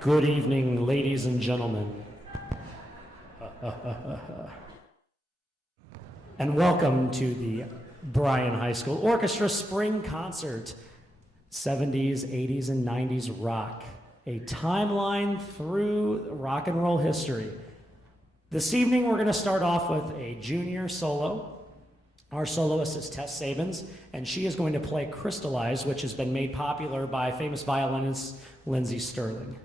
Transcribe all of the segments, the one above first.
Good evening, ladies and gentlemen. And welcome to the Bryan High School Orchestra Spring Concert. 70s, 80s, and 90s rock. A timeline through rock and roll history. This evening we're going to start off with a junior solo. Our soloist is Tess Sabins, and she is going to play Crystallize, which has been made popular by famous violinist Lindsey Sterling.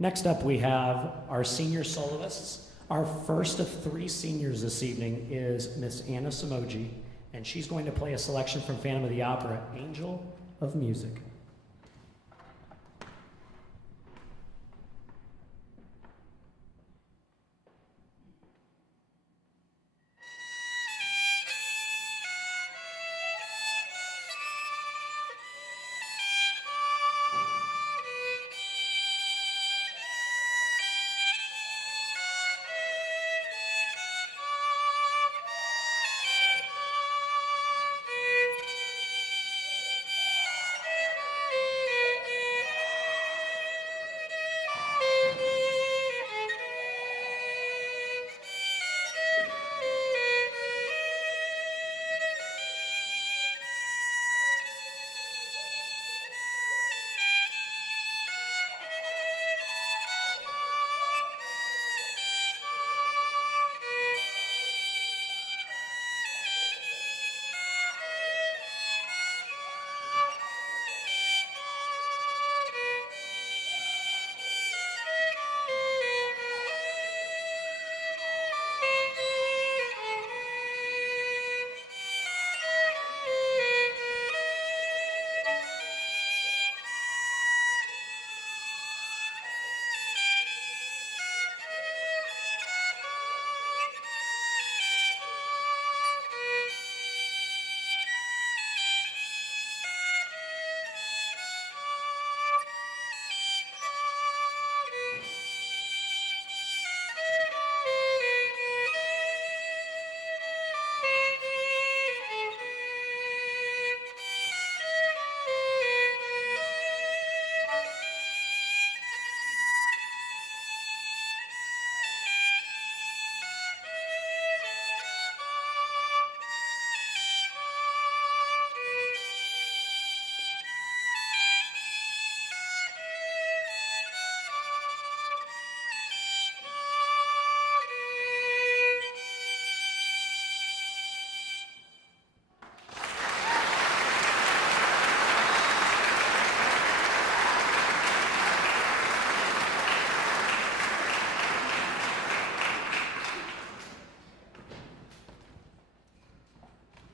Next up, we have our senior soloists. Our first of three seniors this evening is Miss Anna Samoji, and she's going to play a selection from Phantom of the Opera, Angel of Music.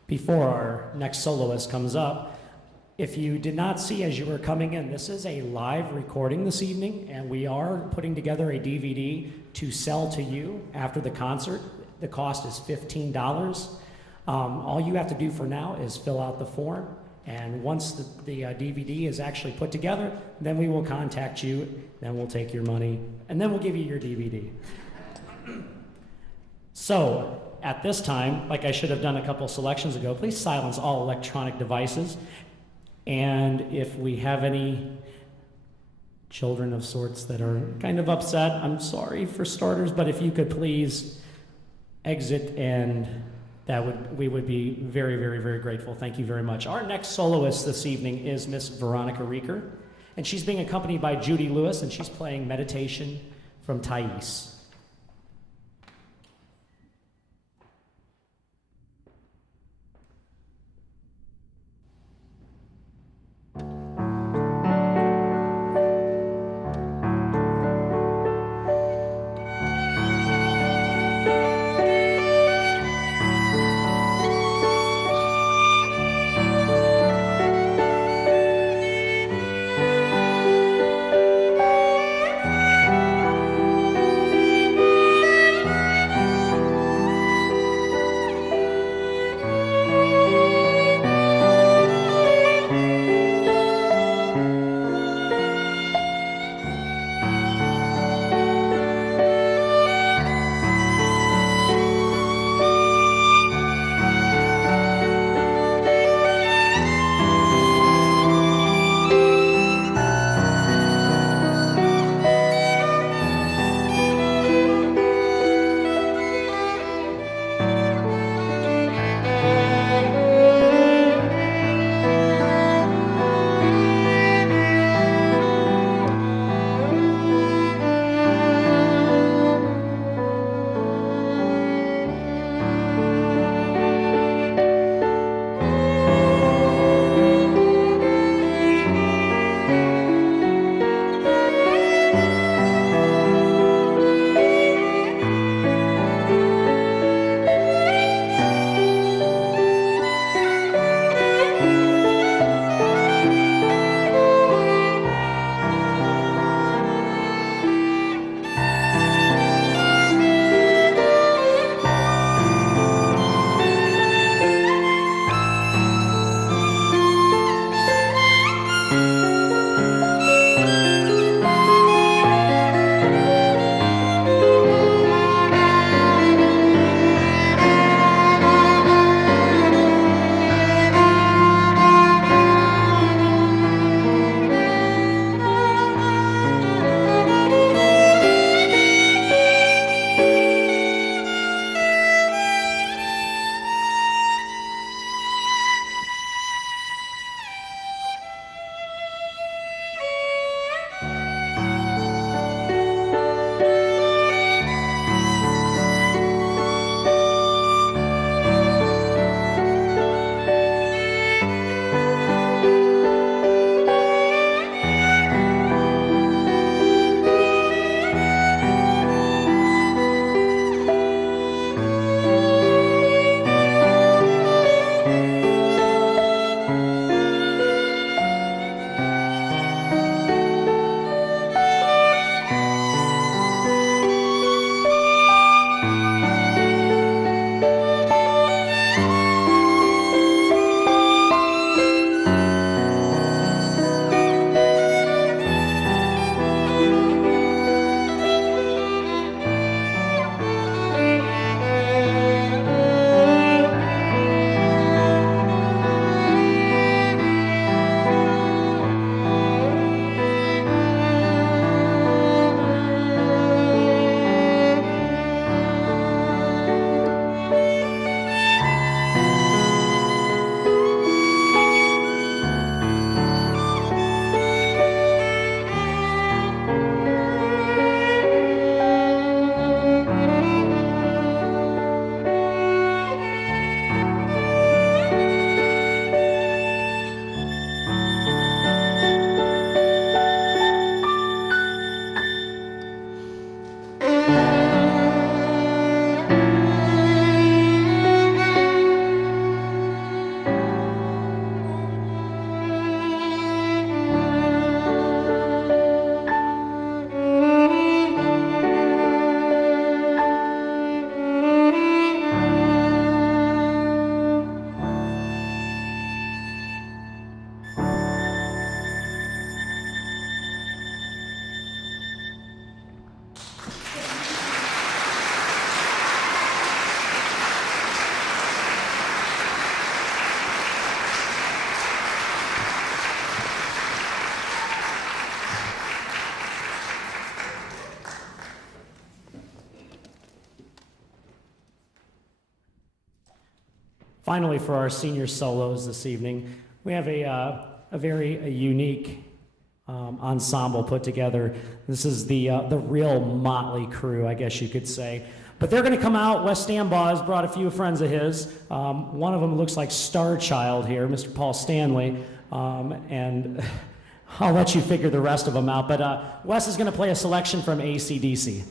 Before our next soloist comes up, if you did not see as you were coming in, this is a live recording this evening, and we are putting together a DVD to sell to you after the concert. The cost is $15. All you have to do for now is fill out the form, and once the DVD is actually put together, then we will contact you, then we'll take your money, and then we'll give you your DVD. So, at this time, like I should have done a couple selections ago, please silence all electronic devices. And if we have any children of sorts that are kind of upset, I'm sorry for starters, but if you could please exit, and we would be very, very, very grateful. Thank you very much. Our next soloist this evening is Miss Veronica Rieker, and she's being accompanied by Judy Lewis, and she's playing Meditation from Thais. Finally, for our senior solos this evening, we have a very unique ensemble put together. This is the real motley crew, I guess you could say. But they're going to come out. Wes Stambaugh has brought a few friends of his. One of them looks like Star Child here, Mr. Paul Stanley. And I'll let you figure the rest of them out. But Wes is going to play a selection from AC/DC.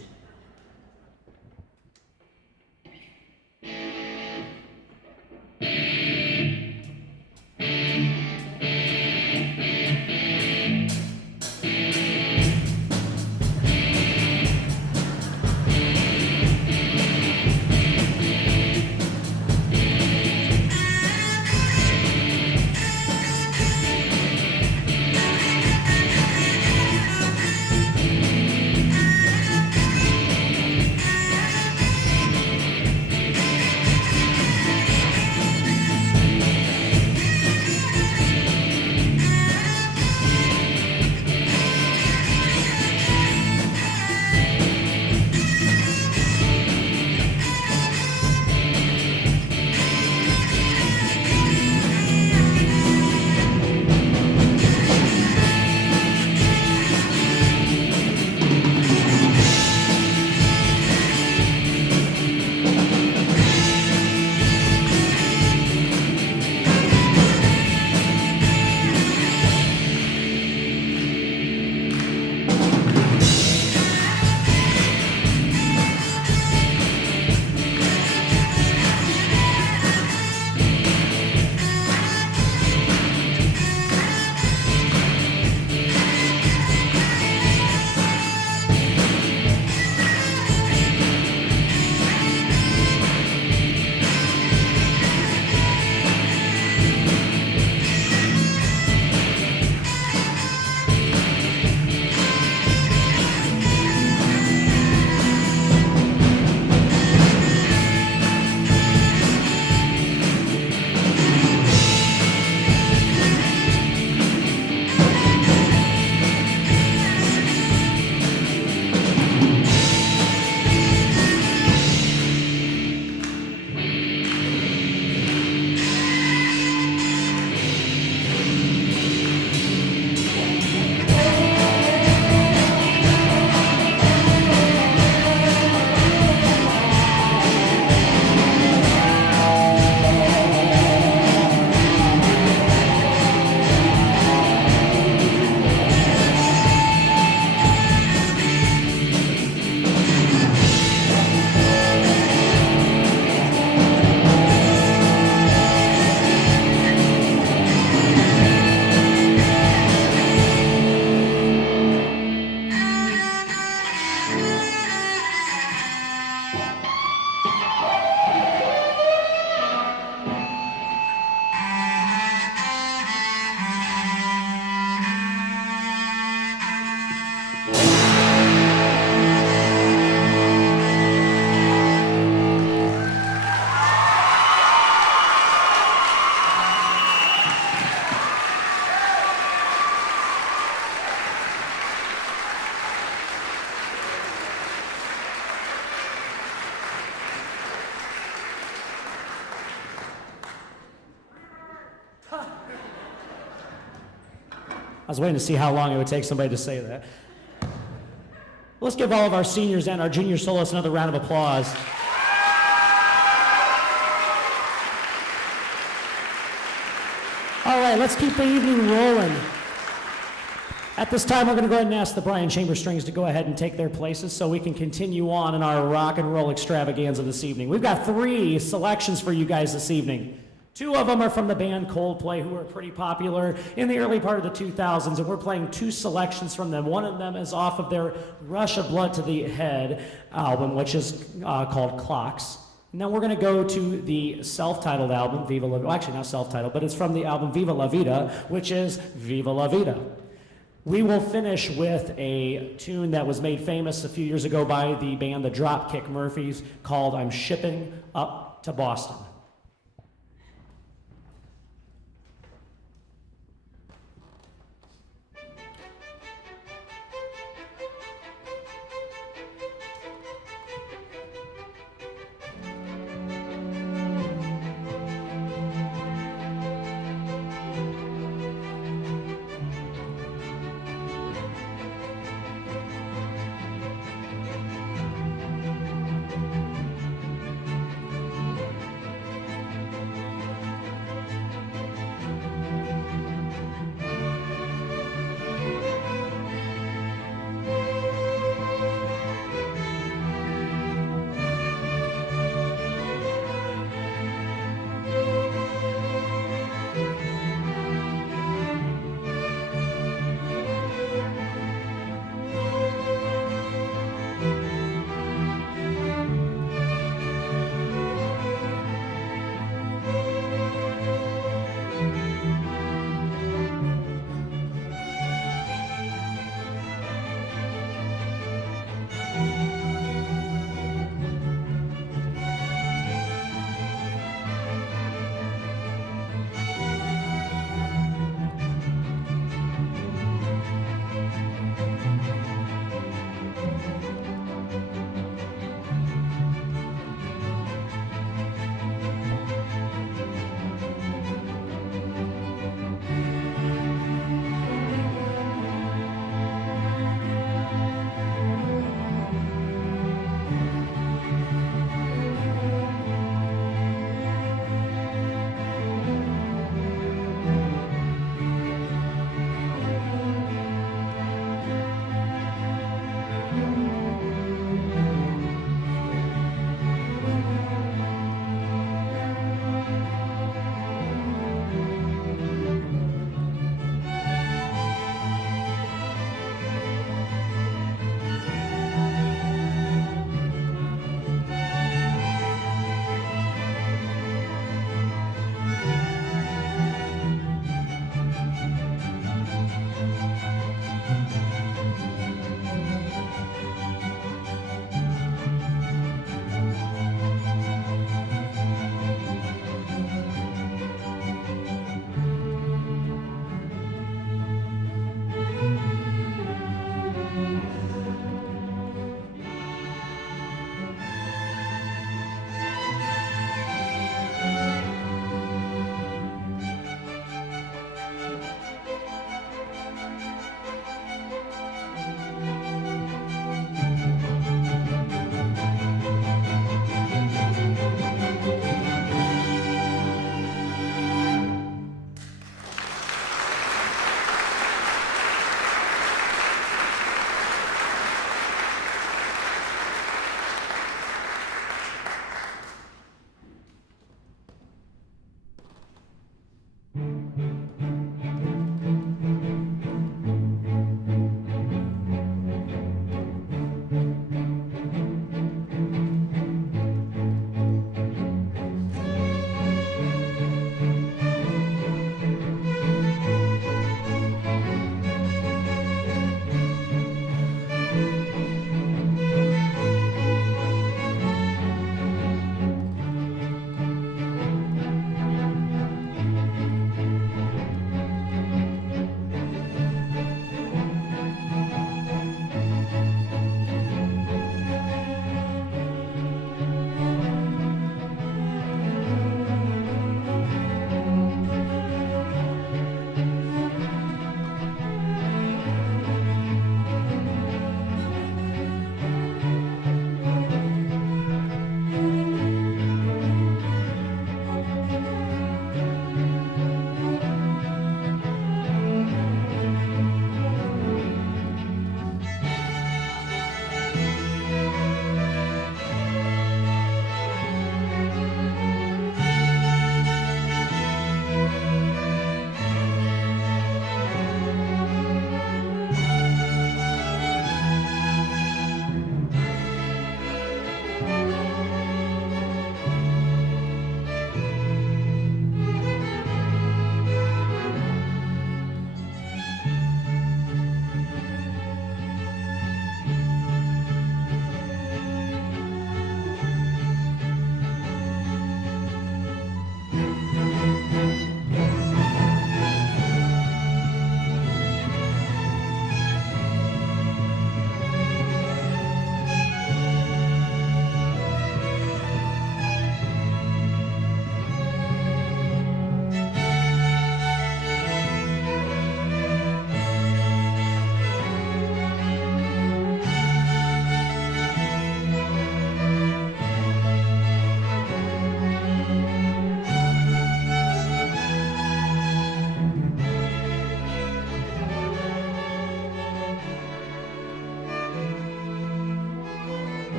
I was waiting to see how long it would take somebody to say that. Let's give all of our seniors and our junior soloists another round of applause. All right, let's keep the evening rolling. At this time, we're going to go ahead and ask the Brian Chamber Strings to go ahead and take their places so we can continue on in our rock and roll extravaganza this evening. We've got 3 selections for you guys this evening. 2 of them are from the band Coldplay, who were pretty popular in the early part of the 2000s, and we're playing 2 selections from them. One of them is off of their Rush of Blood to the Head album, which is called Clocks. And then we're going to go to the self-titled album, Viva La Vida. Well, actually, not self-titled, but it's from the album Viva La Vida, which is Viva La Vida. We will finish with a tune that was made famous a few years ago by the band the Dropkick Murphys called I'm Shipping Up to Boston.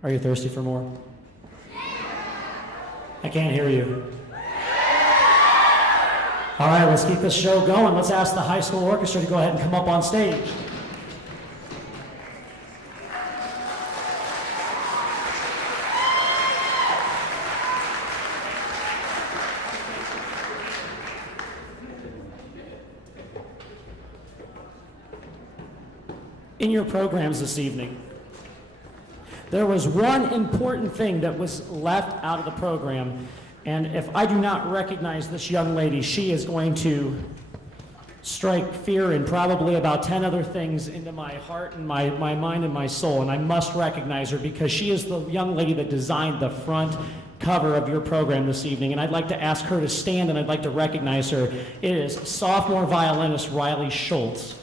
Are you thirsty for more? I can't hear you. All right, let's keep this show going. Let's ask the high school orchestra to go ahead and come up on stage. In your programs this evening, there was one important thing that was left out of the program, and if I do not recognize this young lady, she is going to strike fear and probably about 10 other things into my heart and my mind and my soul, and I must recognize her because she is the young lady that designed the front cover of your program this evening, and I'd like to ask her to stand and I'd like to recognize her. It is sophomore violinist Riley Schultz.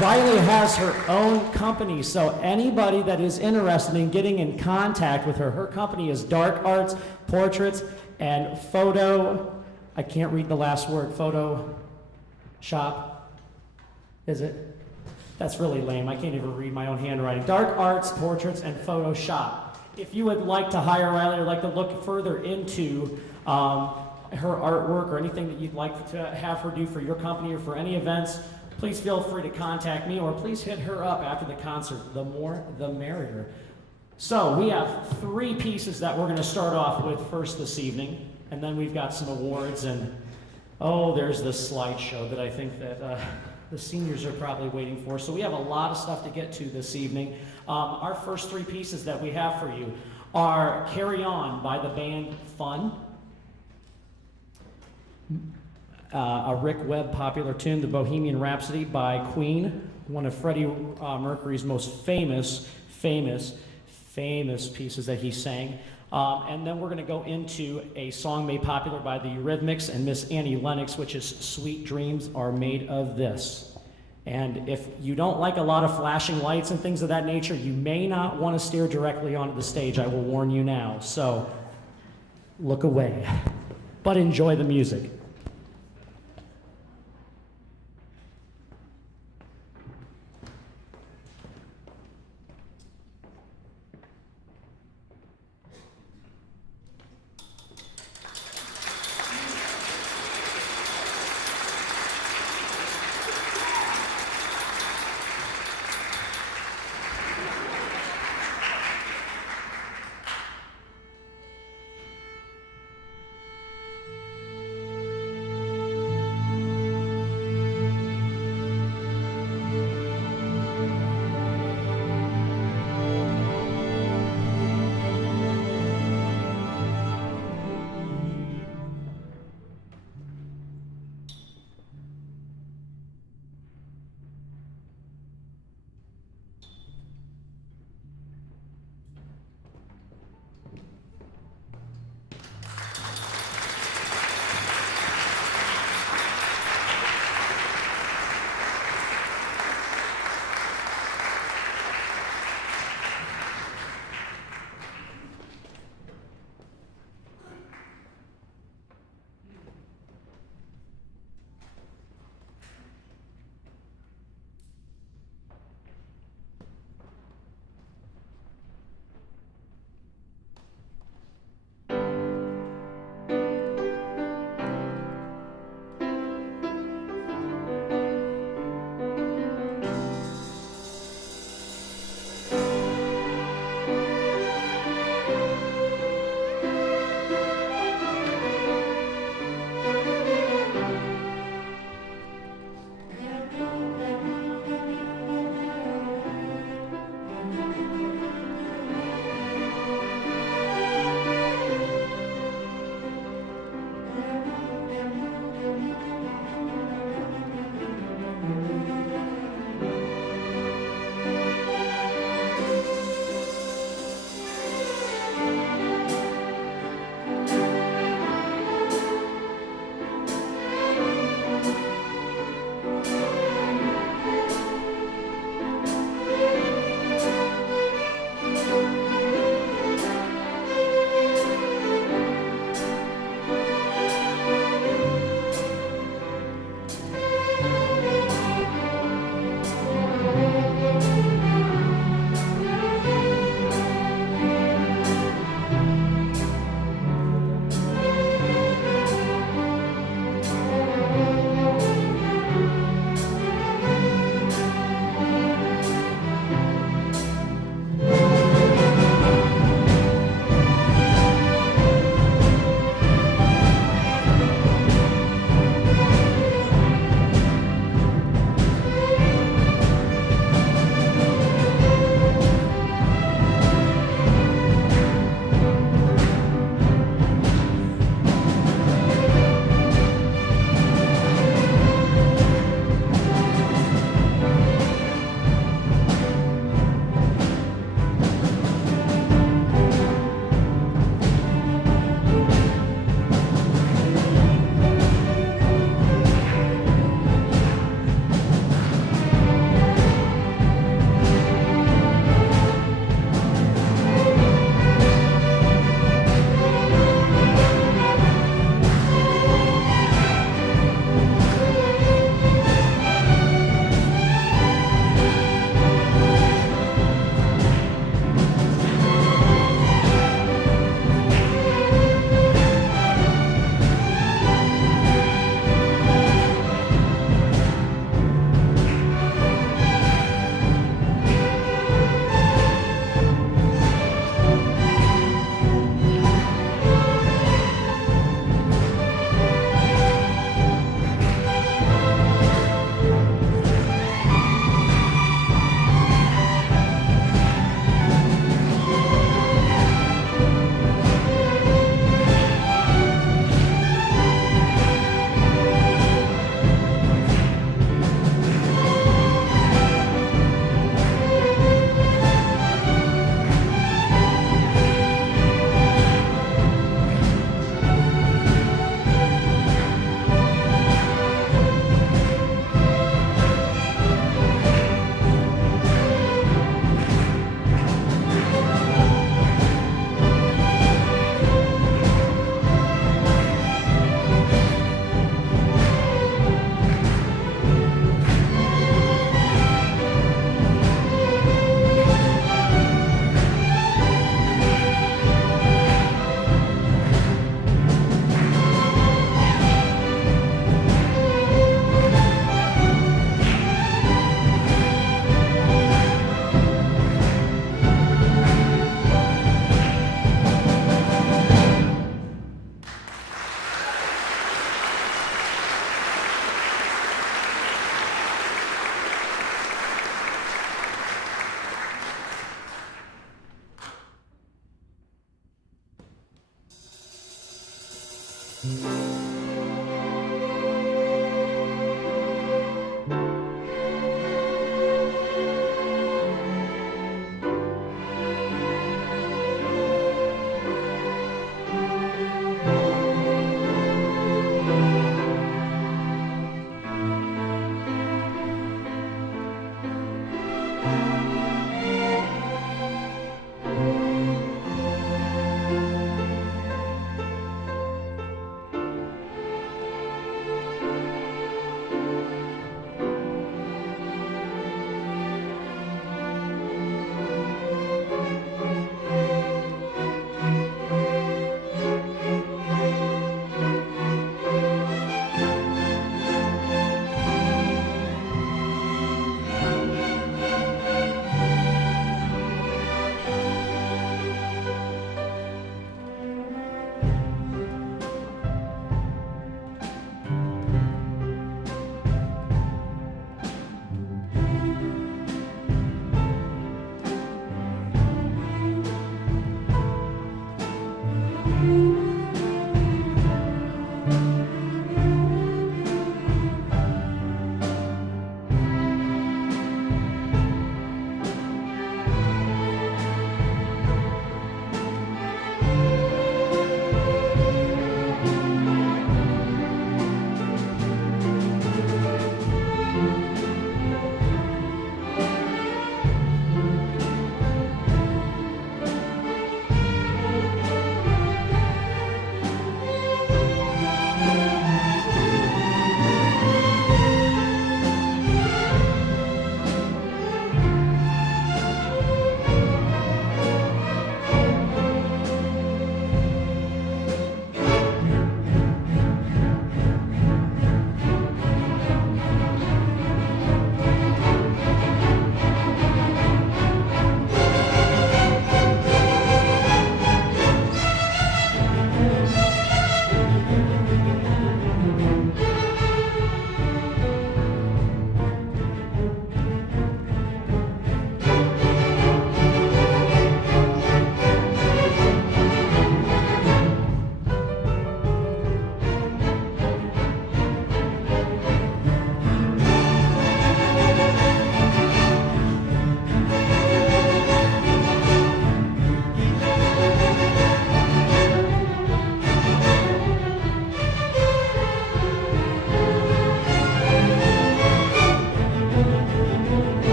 Riley has her own company, so anybody that is interested in getting in contact with her, her company is Dark Arts, Portraits, and Photo, I can't read the last word, Photo Shop, is it? That's really lame, I can't even read my own handwriting. Dark Arts, Portraits, and Photo Shop. If you would like to hire Riley or like to look further into her artwork or anything that you'd like to have her do for your company or for any events, please feel free to contact me or please hit her up after the concert. The more, the merrier. So we have 3 pieces that we're going to start off with first this evening, and then we've got some awards, and oh, there's this slideshow that I think that the seniors are probably waiting for. So we have a lot of stuff to get to this evening. Our first 3 pieces that we have for you are Carry On by the band Fun, a Rick Webb popular tune, The Bohemian Rhapsody by Queen, one of Freddie Mercury's most famous pieces that he sang. And then we're going to go into a song made popular by the Eurythmics and Miss Annie Lennox, which is Sweet Dreams Are Made of This. And if you don't like a lot of flashing lights and things of that nature, you may not want to stare directly onto the stage. I will warn you now. So look away, but enjoy the music.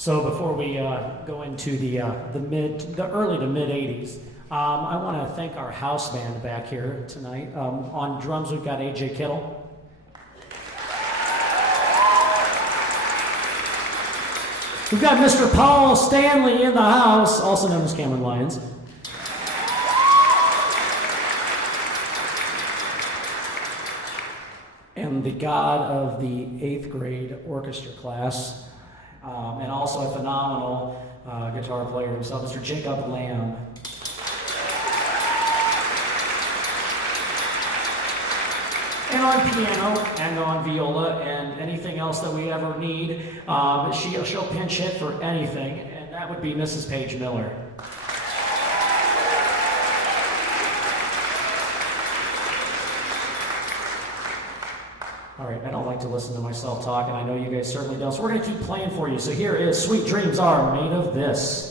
So before we go into the early to mid '80s, I want to thank our house band back here tonight. On drums, we've got AJ Kittle. We've got Mr. Paul Stanley in the house, also known as Cameron Lyons. And the god of the 8th grade orchestra class, and also a phenomenal guitar player himself, Mr. Jacob Lamb. And on piano, and on viola, and anything else that we ever need. She'll pinch hit for anything, and that would be Mrs. Paige Miller. All right, I don't like to listen to myself talk, and I know you guys certainly don't, so we're going to keep playing for you. So here is Sweet Dreams Are Made of This.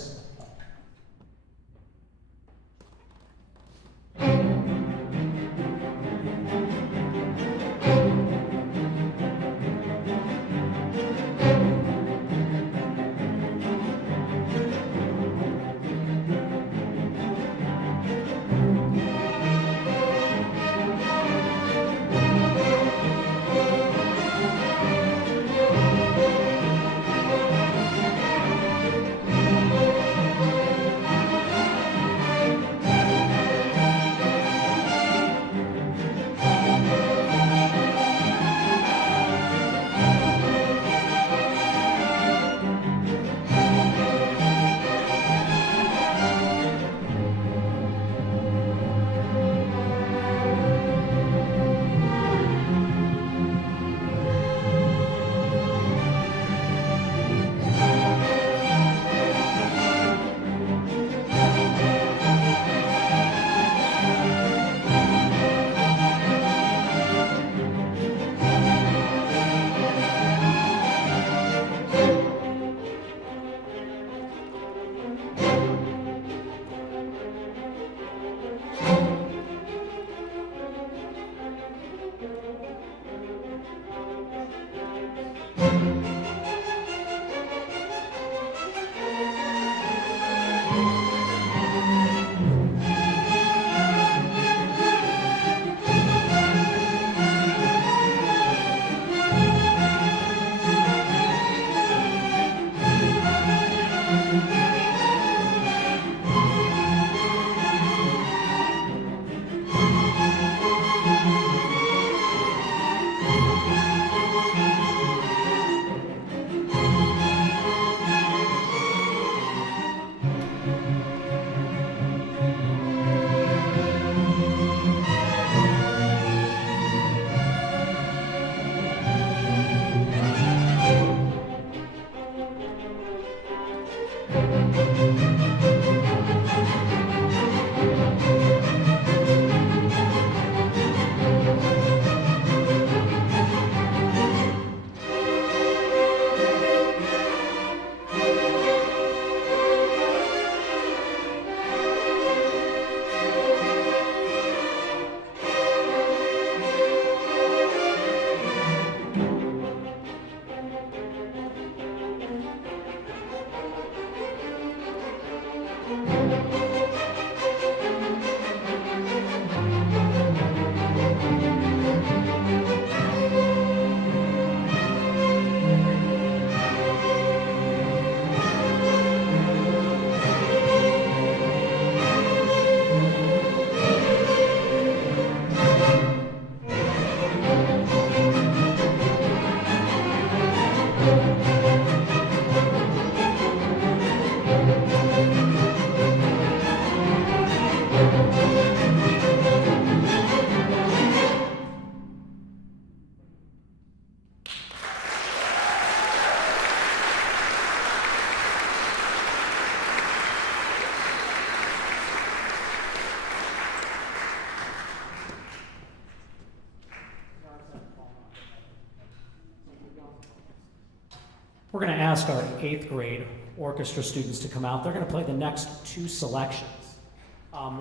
We're going to ask our 8th grade orchestra students to come out. They're going to play the next 2 selections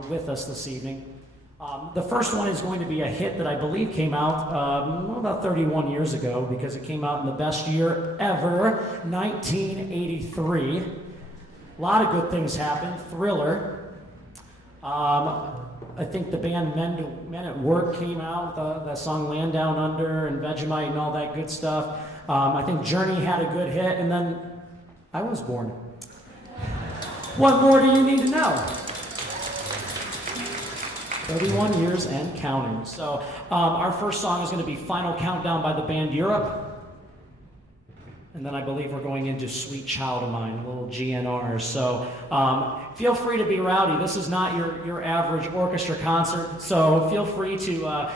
with us this evening. The first one is going to be a hit that I believe came out about 31 years ago because it came out in the best year ever, 1983. A lot of good things happened. Thriller. I think the band Men at Work came out, the song Land Down Under and Vegemite and all that good stuff. I think Journey had a good hit, and then I was born. What more do you need to know? 31 years and counting. So our first song is going to be Final Countdown by the band Europe. And then I believe we're going into Sweet Child of Mine, a little GNR. So feel free to be rowdy. This is not your average orchestra concert. So feel free to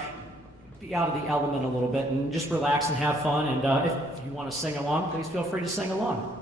be out of the element a little bit and just relax and have fun. And if you want to sing along, please feel free to sing along.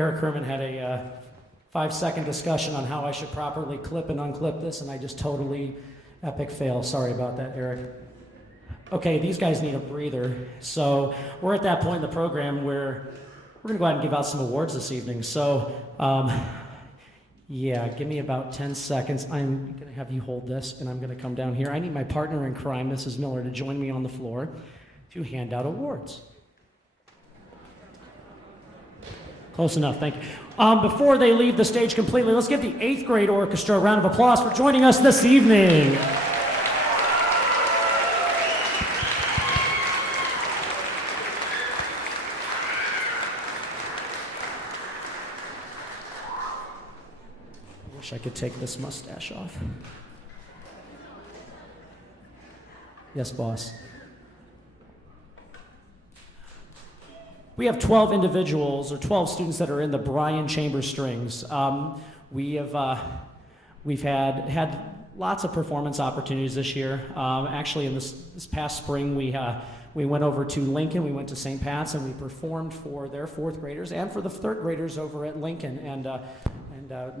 Eric Herman had a 5-second discussion on how I should properly clip and unclip this, and I just totally epic fail. Sorry about that, Eric. Okay, these guys need a breather. So we're at that point in the program where we're going to go ahead and give out some awards this evening. So, yeah, give me about 10 seconds. I'm going to have you hold this, and I'm going to come down here. I need my partner in crime, Mrs. Miller, to join me on the floor to hand out awards. Close enough, thank you. Before they leave the stage completely, let's give the 8th grade orchestra a round of applause for joining us this evening. I wish I could take this mustache off. Yes, boss. We have 12 individuals, or 12 students that are in the Brian Chambers Strings. We've had lots of performance opportunities this year. Actually, in this past spring, we went over to Lincoln. We went to St. Pat's, and we performed for their 4th graders and for the 3rd graders over at Lincoln. And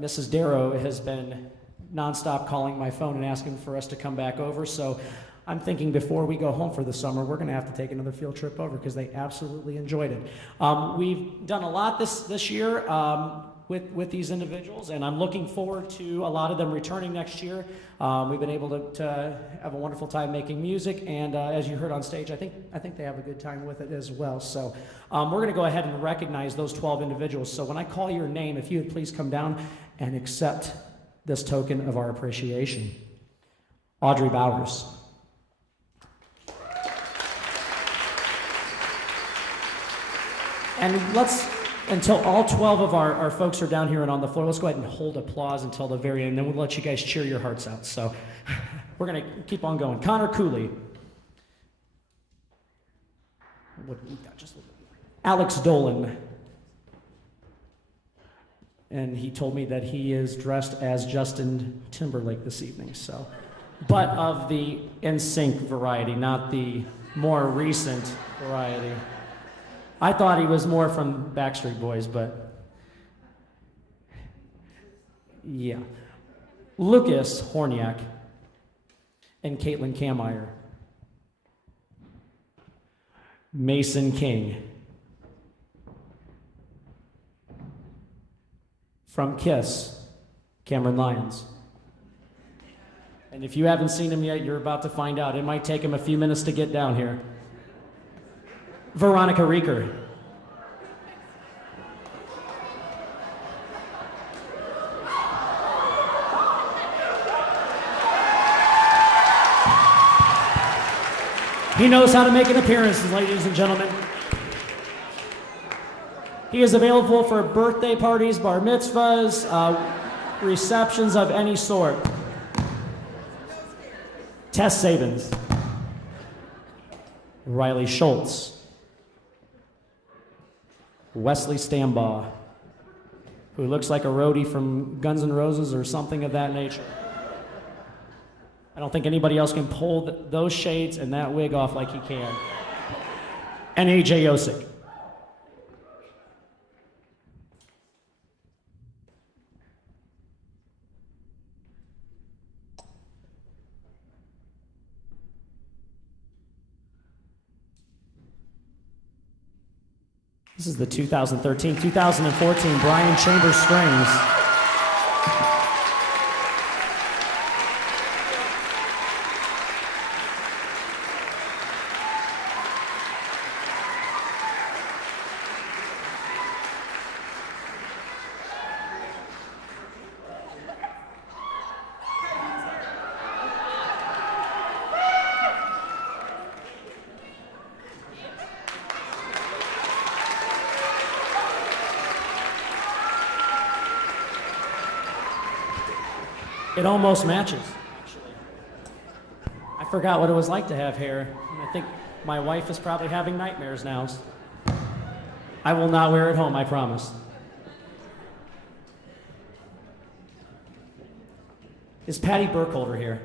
Mrs. Darrow has been nonstop calling my phone and asking for us to come back over. So I'm thinking before we go home for the summer, we're going to have to take another field trip over because they absolutely enjoyed it. We've done a lot this year with these individuals, and I'm looking forward to a lot of them returning next year. We've been able to have a wonderful time making music, and as you heard on stage, I think they have a good time with it as well. So we're going to go ahead and recognize those 12 individuals. So when I call your name, if you would please come down and accept this token of our appreciation. Audrey Bowers. And until all 12 of our folks are down here and on the floor, let's go ahead and hold applause until the very end, and then we'll let you guys cheer your hearts out. So we're going to keep on going. Connor Cooley. Alex Dolan. And he told me that he is dressed as Justin Timberlake this evening, so. But of the NSYNC variety, not the more recent variety. I thought he was more from Backstreet Boys, but yeah. Lucas Horniak and Caitlin Kameyer. Mason King. From KISS, Cameron Lyons. And if you haven't seen him yet, you're about to find out. It might take him a few minutes to get down here. Veronica Reeker. He knows how to make an appearance, ladies and gentlemen. He is available for birthday parties, bar mitzvahs, receptions of any sort. Tess Sabins. Riley Schultz. Wesley Stambaugh, who looks like a roadie from Guns N' Roses or something of that nature. I don't think anybody else can pull those shades and that wig off like he can. And AJ Yosick. This is the 2013-2014 Brian Chambers Strings. It almost matches, actually. I forgot what it was like to have hair. And I think my wife is probably having nightmares now. I will not wear it home, I promise. Is Patty Burkholder here?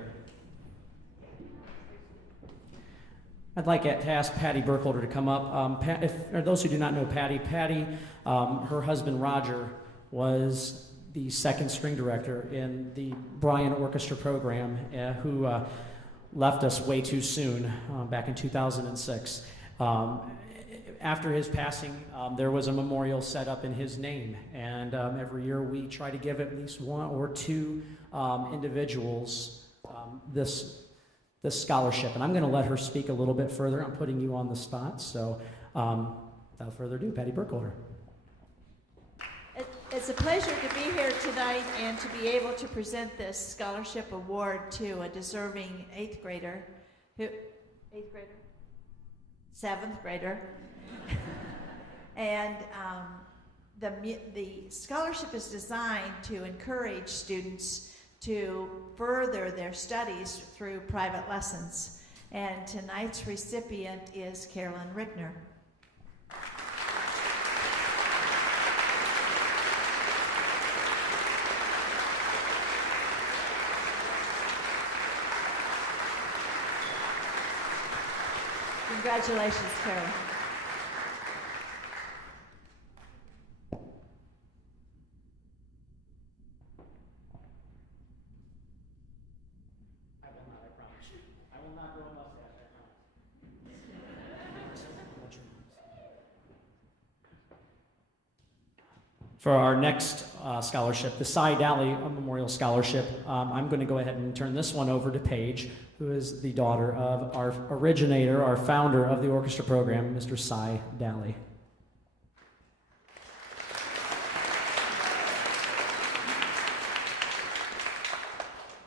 Now I'd like to ask Patty Burkholder to come up. For those who do not know Patty, her husband Roger was the second string director in the Bryan Orchestra program, who left us way too soon back in 2006. After his passing, there was a memorial set up in his name, and every year we try to give at least one or two individuals this scholarship. And I'm going to let her speak a little bit further. I'm putting you on the spot, so without further ado, Patty Burkholder. It's a pleasure to be here tonight and to be able to present this scholarship award to a deserving 8th grader, 7th grader. And the scholarship is designed to encourage students to further their studies through private lessons. And tonight's recipient is Carolyn Rickner. Congratulations, Carolyn. For our next scholarship, the Cy Dally Memorial Scholarship, I'm going to go ahead and turn this one over to Paige, who is the daughter of our originator, our founder of the orchestra program, Mr. Cy Dally.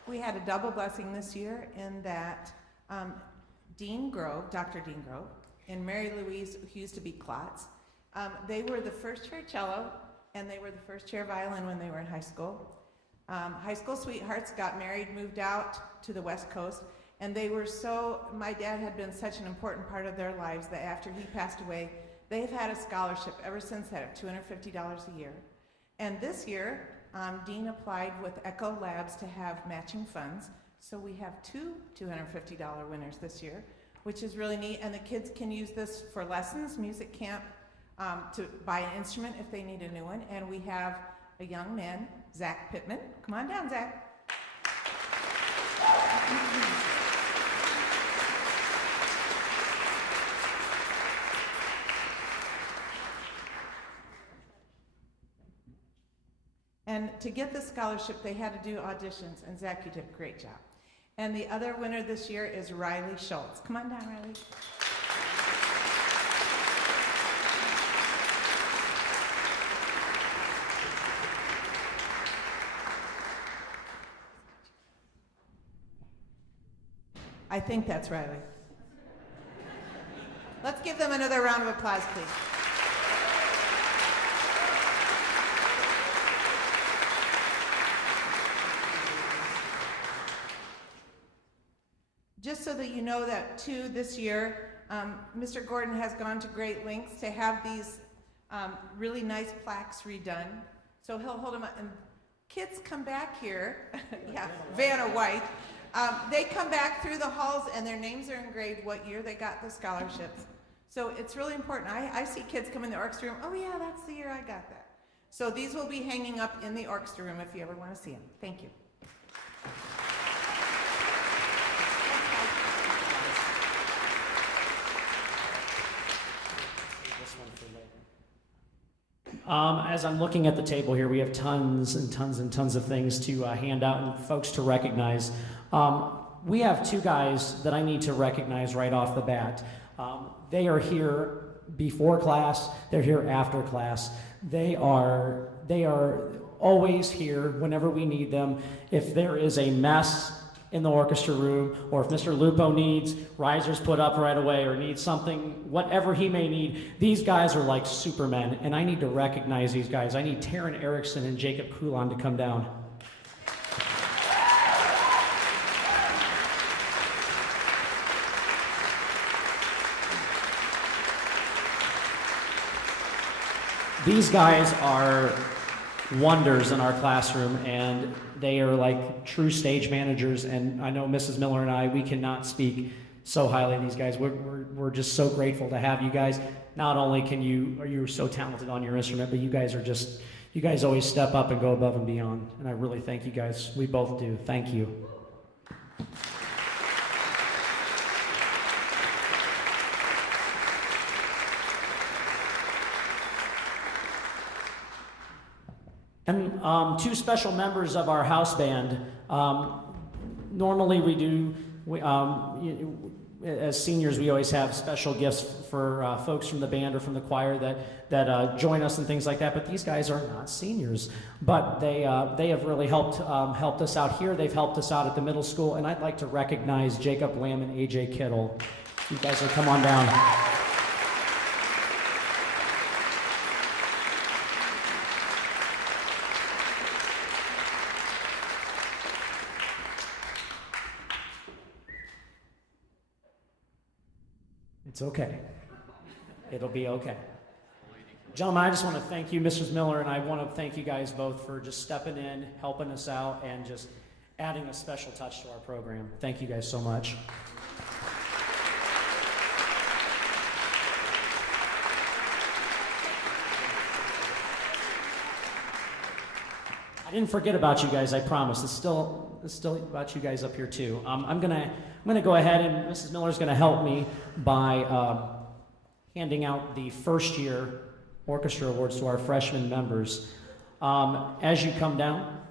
We had a double blessing this year in that Dean Grove, Dr. Dean Grove, and Mary Louise, who used to be Klotz, they were the first chair cello, and they were the first chair violin when they were in high school. High school sweethearts, got married, moved out to the West Coast, and they were my dad had been such an important part of their lives that after he passed away, they've had a scholarship ever since that of $250 a year. And this year, Dean applied with Echo Labs to have matching funds, so we have two $250 winners this year, which is really neat, and the kids can use this for lessons, music camp, to buy an instrument if they need a new one. And we have a young man, Zach Pittman. Come on down, Zach. And to get the scholarship, they had to do auditions, and Zach, you did a great job. And the other winner this year is Riley Schultz. Come on down, Riley. I think that's Riley. Let's give them another round of applause, please. Just so that you know that, too, this year, Mr. Gordon has gone to great lengths to have these really nice plaques redone. So he'll hold them up, and kids come back here. Yeah, Vanna White. They come back through the halls and their names are engraved what year they got the scholarships. So it's really important. I see kids come in the orchestra room, oh yeah, that's the year I got that. So these will be hanging up in the orchestra room if you ever want to see them. Thank you. As I'm looking at the table here, we have tons and tons and tons of things to hand out and folks to recognize. We have two guys that I need to recognize right off the bat. They are here before class, they're here after class. They are always here whenever we need them. If there is a mess in the orchestra room, or if Mr. Lupo needs risers put up right away or needs something, whatever he may need, these guys are like supermen, and I need to recognize these guys. I need Taryn Erickson and Jacob Coulon to come down. These guys are wonders in our classroom, and they are like true stage managers, and I know Mrs. Miller and I, we cannot speak so highly of these guys. We're just so grateful to have you guys. Not only are you so talented on your instrument, but you guys always step up and go above and beyond. And I really thank you guys. We both do. Thank you. And two special members of our house band. Normally as seniors, we always have special gifts for folks from the band or from the choir that join us and things like that. But these guys are not seniors, but they have really helped us out here. They've helped us out at the middle school, and I'd like to recognize Jacob Lamb and AJ Kittle. You guys will come on down. It's okay. It'll be okay. Gentlemen, I just want to thank you, Mrs. Miller, and I want to thank you guys both for just stepping in, helping us out, and just adding a special touch to our program. Thank you guys so much. I didn't forget about you guys, I promise. It's still about you guys up here too. I'm gonna go ahead, and Mrs. Miller's gonna help me by handing out the first year orchestra awards to our freshman members. As you come down,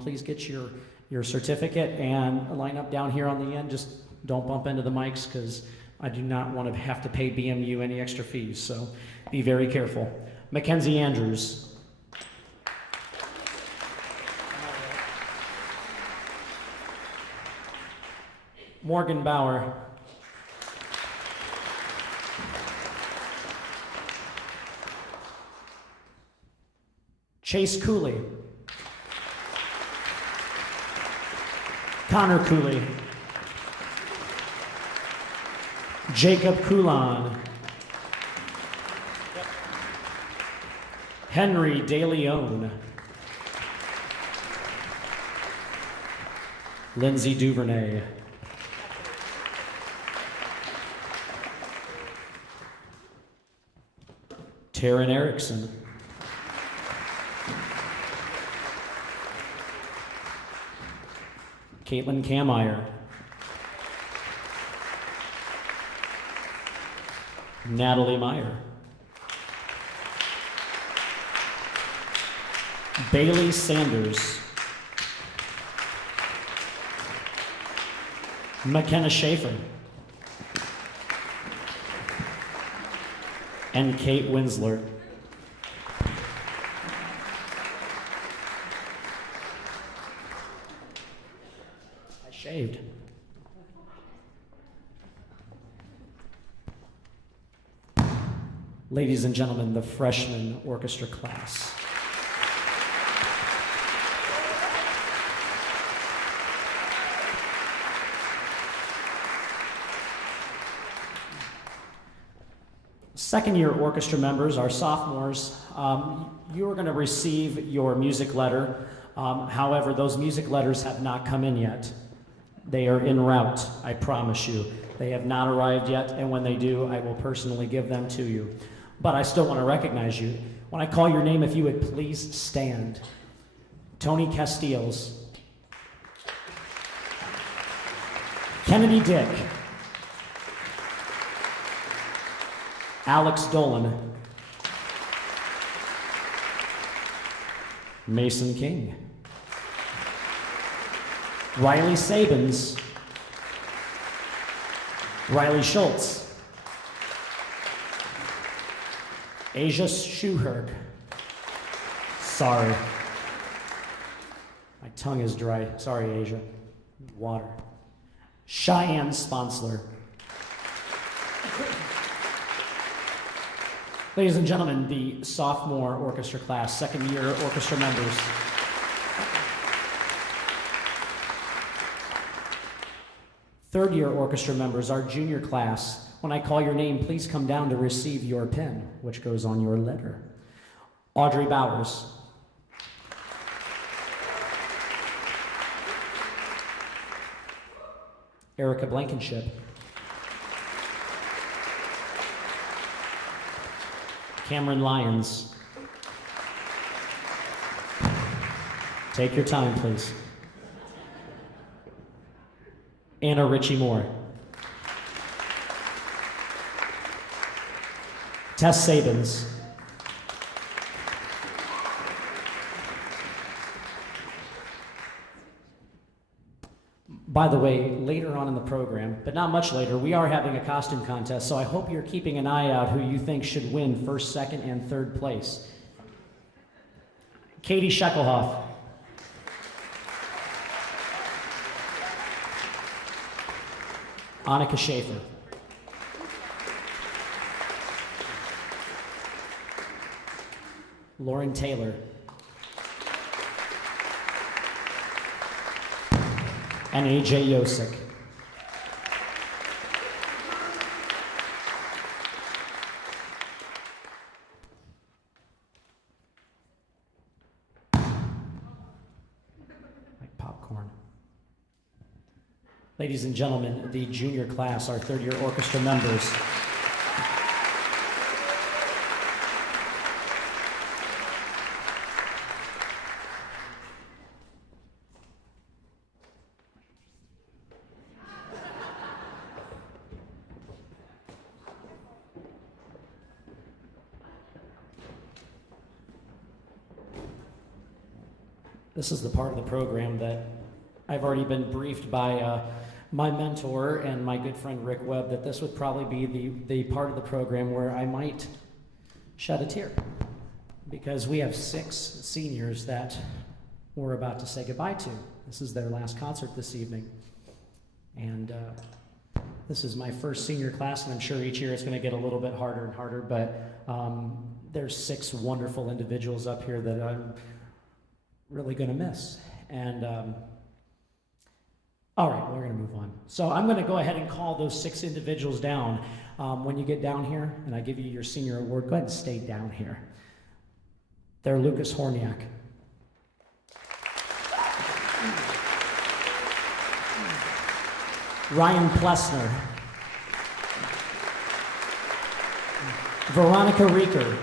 please get your certificate and line up down here on the end. Just don't bump into the mics, because I do not want to have to pay BMU any extra fees, so be very careful. Mackenzie Andrews. Morgan Bauer. Chase Cooley. Connor Cooley. Jacob Coulon. Henry De Leon. Lindsay Duvernay. Taryn Erickson. Caitlin Kameyer. Natalie Meyer. Bailey Sanders. McKenna Schaefer. And Kate Winsler. I shaved. Ladies and gentlemen, the freshman orchestra class. Second year orchestra members, our sophomores, you are going to receive your music letter. However, those music letters have not come in yet. They are en route, I promise you. They have not arrived yet, and when they do, I will personally give them to you. But I still want to recognize you. When I call your name, if you would please stand. Tony Castillos. Kennedy Dick. Alex Dolan. Mason King. Riley Sabins. Riley Schultz. Asia Schuherg. Sorry. My tongue is dry. Sorry, Asia. Water. Cheyenne Sponsler. Ladies and gentlemen, the sophomore orchestra class, second year orchestra members. Third year orchestra members, our junior class. When I call your name, please come down to receive your pin, which goes on your letter. Audrey Bowers. Erica Blankenship. Cameron Lyons. Take your time, please. Anna Ritchie Moore. Tess Sabins. By the way, later on in the program, but not much later, we are having a costume contest, so I hope you're keeping an eye out who you think should win first, second, and third place. Katie Sheckelhoff. Annika Schaefer. Lauren Taylor. And AJ Yosik. Like popcorn. Ladies and gentlemen, the junior class, our third-year orchestra members. This is the part of the program that I've already been briefed by my mentor and my good friend Rick Webb that this would probably be the part of the program where I might shed a tear, because we have 6 seniors that we're about to say goodbye to. This is their last concert this evening. And this is my first senior class, and I'm sure each year it's going to get a little bit harder and harder, but there's 6 wonderful individuals up here that I'm really going to miss. And all right, we're going to move on. So I'm going to go ahead and call those 6 individuals down. When you get down here and I give you your senior award, go ahead and stay down here. They're Lucas Horniak. Ryan Plessner. Veronica Rieker.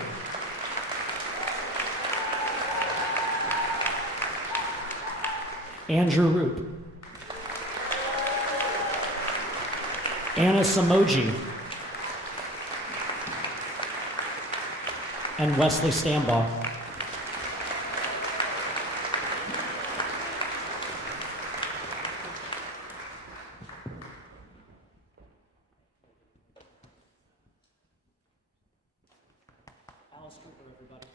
Andrew Roop. Anna Samoji. And Wesley Stambaugh. Alice Cooper, everybody.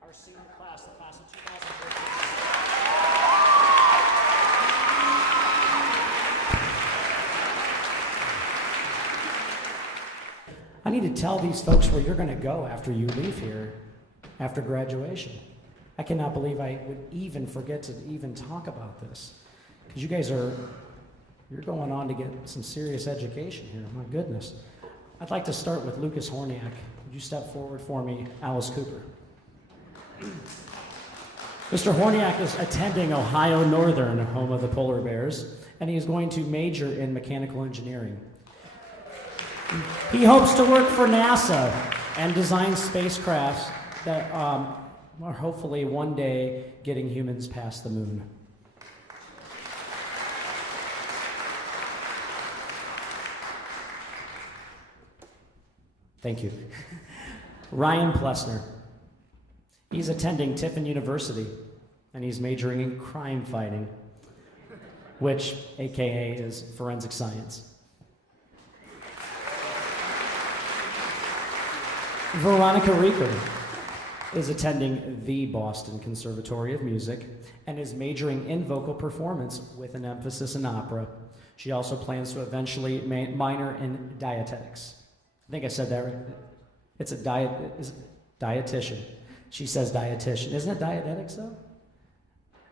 Our senior class, the class of 2013. I need to tell these folks where you're going to go after you leave here, after graduation. I cannot believe I would even forget to even talk about this, because you guys you're going on to get some serious education here. My goodness. I'd like to start with Lucas Horniak. Would you step forward for me, Alice Cooper? Mr. Horniak is attending Ohio Northern, home of the Polar Bears, and he is going to major in mechanical engineering. He hopes to work for NASA and design spacecrafts that are hopefully one day getting humans past the moon. Thank you. Ryan Plessner. He's attending Tiffin University, and he's majoring in crime fighting, which, AKA, is forensic science. Veronica Rieker is attending the Boston Conservatory of Music and is majoring in vocal performance with an emphasis in opera. She also plans to eventually minor in dietetics. I think I said that right. It's a dietitian. She says dietitian. Isn't it dietetics, though?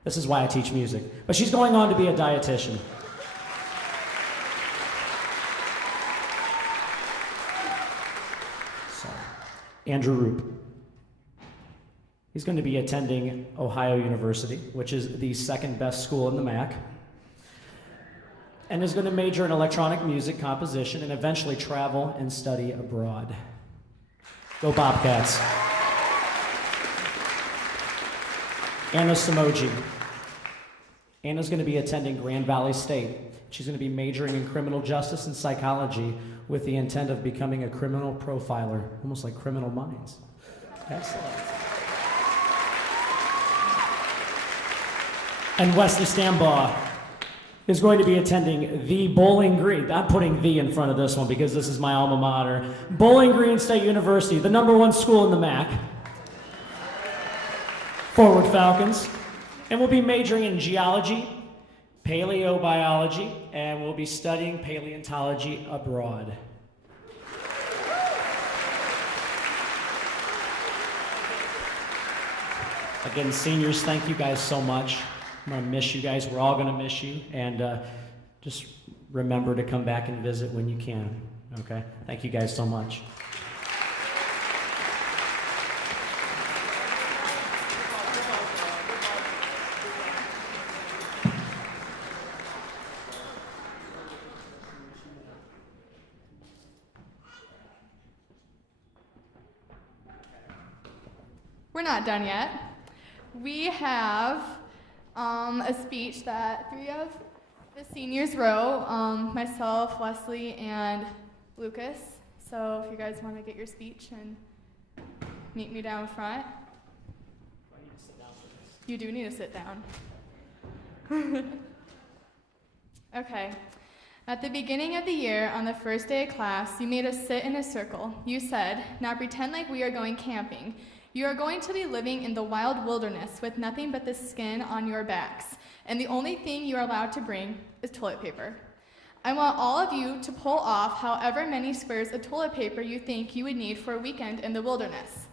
This is why I teach music. But she's going on to be a dietitian. So, Andrew Roop. He's going to be attending Ohio University, which is the second best school in the MAC, and is going to major in electronic music composition and eventually travel and study abroad. Go Bobcats. Anna Samoji. Anna's going to be attending Grand Valley State. She's going to be majoring in criminal justice and psychology with the intent of becoming a criminal profiler, almost like Criminal Minds. Excellent. And Wesley Stambaugh is going to be attending the Bowling Green. I'm putting "the" in front of this one because this is my alma mater. Bowling Green State University, the #1 school in the MAC. Forward Falcons. And we'll be majoring in geology, paleobiology, and we'll be studying paleontology abroad. Again, seniors, thank you guys so much. I'm going to miss you guys. We're all going to miss you. And just remember to come back and visit when you can. Okay? Thank you guys so much. We're not done yet. We have a speech that 3 of the seniors wrote, myself, Wesley, and Lucas. So if you guys want to get your speech and meet me down front. You do need to sit down. Okay. At the beginning of the year, on the first day of class, you made us sit in a circle. You said, "Now pretend like we are going camping. You are going to be living in the wild wilderness with nothing but the skin on your backs, and the only thing you are allowed to bring is toilet paper. I want all of you to pull off however many squares of toilet paper you think you would need for a weekend in the wilderness."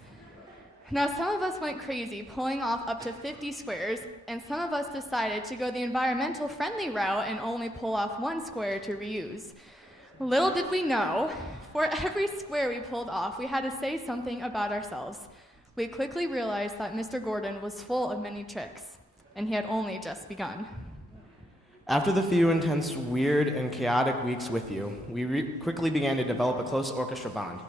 Now, some of us went crazy, pulling off up to 50 squares, and some of us decided to go the environmental friendly route and only pull off 1 square to reuse. Little did we know, for every square we pulled off, we had to say something about ourselves. We quickly realized that Mr. Gordon was full of many tricks, and he had only just begun. After the few intense, weird, and chaotic weeks with you, we quickly began to develop a close orchestra bond.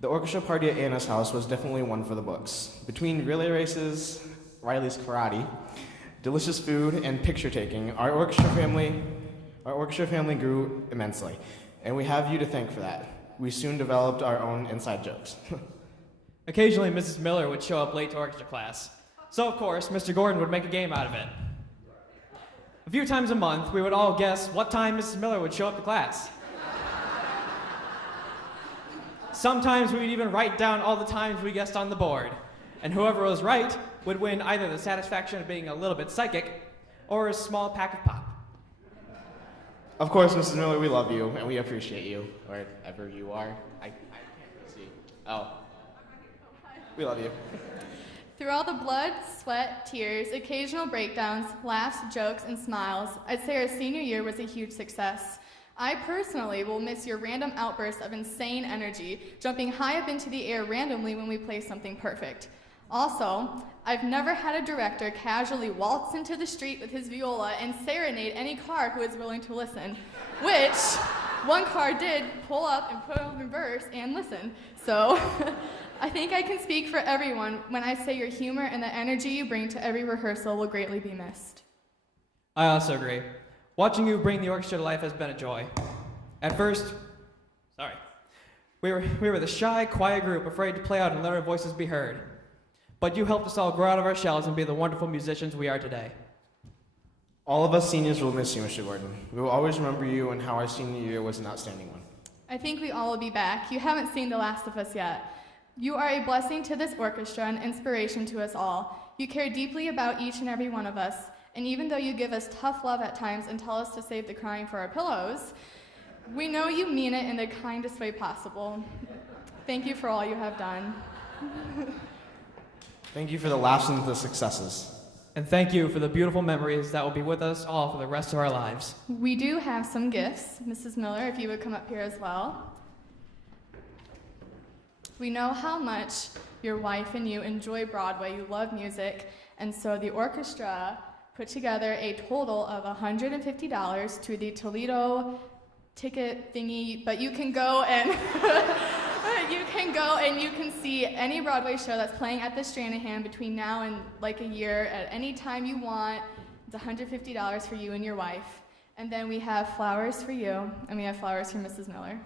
The orchestra party at Anna's house was definitely one for the books. Between relay races, Riley's karate, delicious food, and picture taking, our orchestra family grew immensely, and we have you to thank for that. We soon developed our own inside jokes. Occasionally, Mrs. Miller would show up late to orchestra class. So, of course, Mr. Gordon would make a game out of it. A few times a month, we would all guess what time Mrs. Miller would show up to class. Sometimes we would even write down all the times we guessed on the board. And whoever was right would win either the satisfaction of being a little bit psychic or a small pack of pop. Of course, Mrs. Miller, we love you, and we appreciate you, wherever you are. I can't see. Oh. We love you. Through all the blood, sweat, tears, occasional breakdowns, laughs, jokes, and smiles, I'd say our senior year was a huge success. I personally will miss your random outbursts of insane energy, jumping high up into the air randomly when we play something perfect. Also, I've never had a director casually waltz into the street with his viola and serenade any car who is willing to listen, which one car did pull up and put on reverse and listen. So I think I can speak for everyone when I say your humor and the energy you bring to every rehearsal will greatly be missed. I also agree. Watching you bring the orchestra to life has been a joy. At first, we were the shy, quiet group afraid to play out and let our voices be heard. But you helped us all grow out of our shells and be the wonderful musicians we are today. All of us seniors will miss you, Mr. Gordon. We will always remember you and how our senior year was an outstanding one. I think we all will be back. You haven't seen The Last of Us yet. You are a blessing to this orchestra and inspiration to us all. You care deeply about each and every one of us, and even though you give us tough love at times and tell us to save the crying for our pillows, we know you mean it in the kindest way possible. Thank you for all you have done. Thank you for the laughs and the successes. and thank you for the beautiful memories that will be with us all for the rest of our lives. We do have some gifts. Mrs. Miller, if you would come up here as well. We know how much your wife and you enjoy Broadway, you love music, and so the orchestra put together a total of $150 to the Toledo ticket thingy, but you can go and you can see any Broadway show that's playing at the Stranahan between now and like a year at any time you want. It's $150 for you and your wife. And then we have flowers for you, and we have flowers for Mrs. Miller.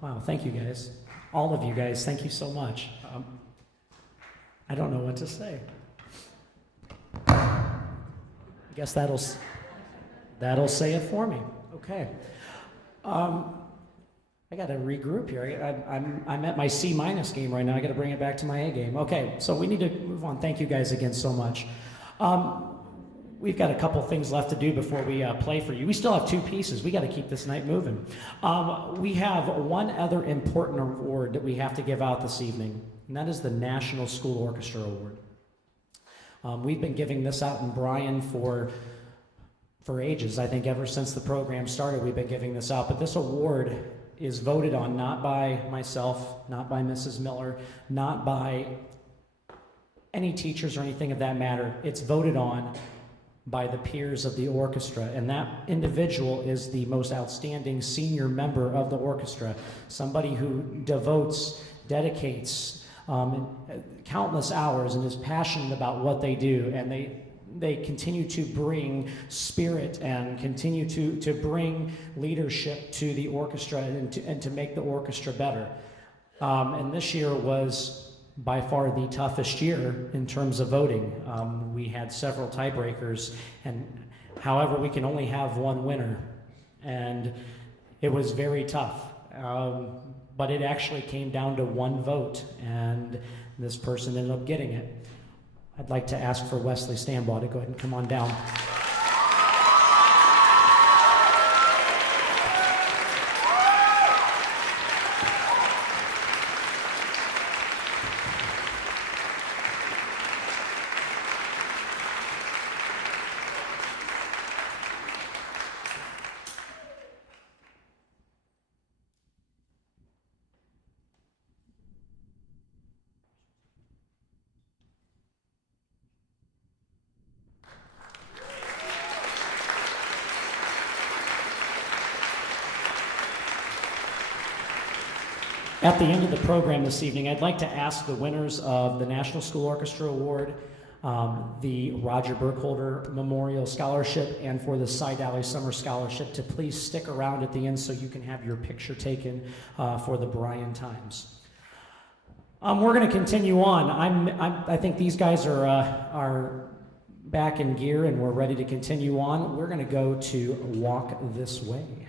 Wow, thank you guys. All of you guys, thank you so much. I don't know what to say. I guess that'll say it for me. Okay. I got to regroup here. I'm at my C- game right now. I got to bring it back to my A game. Okay, so we need to move on. Thank you guys again so much. We've got a couple things left to do before we play for you. We still have 2 pieces. We got to keep this night moving. We have one other important award that we have to give out this evening, and that is the National School Orchestra Award. We've been giving this out in Bryan for ages. I think ever since the program started, we've been giving this out. But this award is voted on not by myself, not by Mrs. Miller, not by any teachers or anything of that matter. It's voted on by the peers of the orchestra, and that individual is the most outstanding senior member of the orchestra, somebody who dedicates countless hours and is passionate about what they do, and they continue to bring spirit and continue to bring leadership to the orchestra and to make the orchestra better. And this year was by far the toughest year in terms of voting. We had several tiebreakers, and however, we can only have one winner, and it was very tough. But it actually came down to one vote, and this person ended up getting it. I'd like to ask for Wesley Stanbaugh to go ahead and come on down. At the end of the program this evening, I'd like to ask the winners of the National School Orchestra Award, the Roger Burkholder Memorial Scholarship, and for the Cy Dally Summer Scholarship to please stick around at the end so you can have your picture taken for the Bryan Times. We're going to continue on. I think these guys are back in gear and we're ready to continue on. We're going to go to Walk This Way.